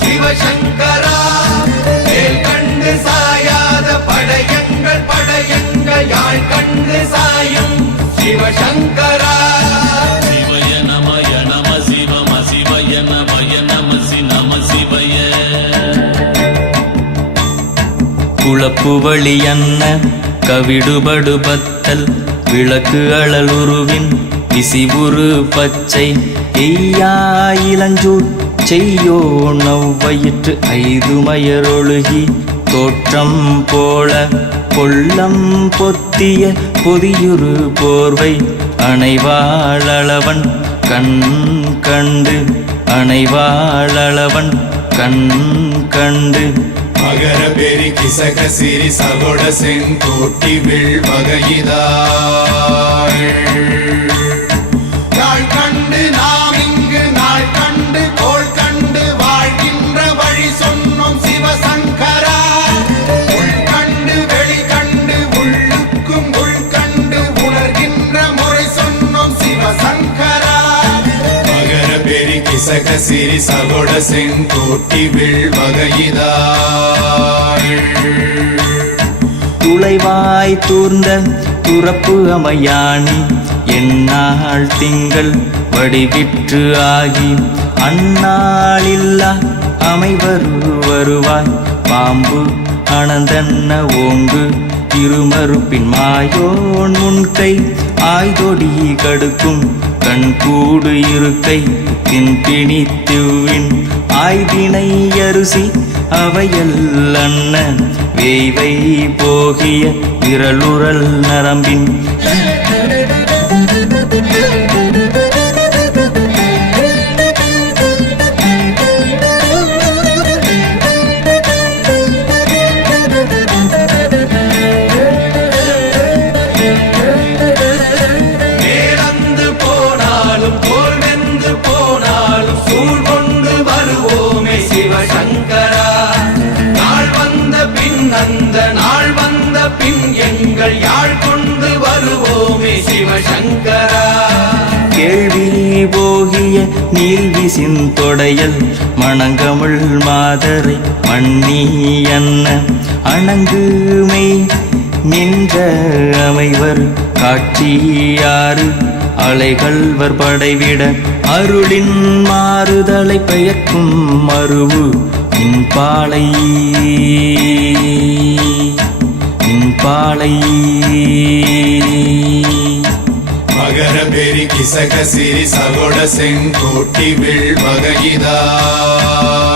சிவசங்கரா வேல் கண்டு சாயாத படையங்கள் படையங்கள் யாழ் கண்டு சாயும் சிவசங்கரா சிவய நமய நம சிவம சிவய நமய நமசி நம சிவய குளப்புவழி அன்ன கவிடுபடு பத்தல் விளக்கு அழலுருவின் விசிபுரு பச்சை எய்யா இளஞ்சூர் செய்யோ நவ்வயிற்று ஐதுமயரொழுகி தோற்றம் போல கொள்ளம் பொத்திய பொதியுரு போர்வை அணைவாளவன் கண் கண்டு அணைவாளவன் கண் கண்டு மகர பெரி கிசக சிறி சகோட செங்கோட்டி வில் வகையிதாள் நாள் கண்டு நாம் இங்கு நாள் கண்டு கோள் கண்டு வாழ்கின்ற வழி சொன்னோம் சிவசங்கரா உள் கண்டு வெளி கண்டு உள்ளுக்கும் உள் கண்டு உணர்கின்ற முறை சொன்னோம் சிவசங்கரா மகர பெரி கிசக சிறி சகோட செங்கோட்டி வில் வகையிதாள் துளைவாய் தூர்ந்த துறப்பு அமையாணி எந்நாள் திங்கள் வடிவிற்று ஆகி அந்நாளில்லா அமைவரு வருவாய் பாம்பு அனந்தன்ன ஓங்கு இருமறுப்பின் மாயோன் முன்கை ஆய்தொடி கடுக்கும் கண்கூடு இருக்கை தின்பிணித்துவின் ஆய்தினை அரிசி அவையல் அன்ன வேய்வை போகிய விரலுரல் நரம்பின் அந்த நாள் வந்த பின் எங்கள் யாழ் கொண்டு வருவோமே சிவசங்கரா கேள்வி போகிய நீல்விசின் தொடையல் மணங்கமிழ் மாதரை மண்ணி அன்ன அணங்குமை நின்ற அமைவர் காட்சியாறு அலைகள்வர் படைவிட அருளின் மாறுதலை பெயர்க்கும் மருவு இன்பாலை இன்பாலை மகர பெரி கிசக சிறி சகோட செங்கோட்டி வில் வகையிதாள்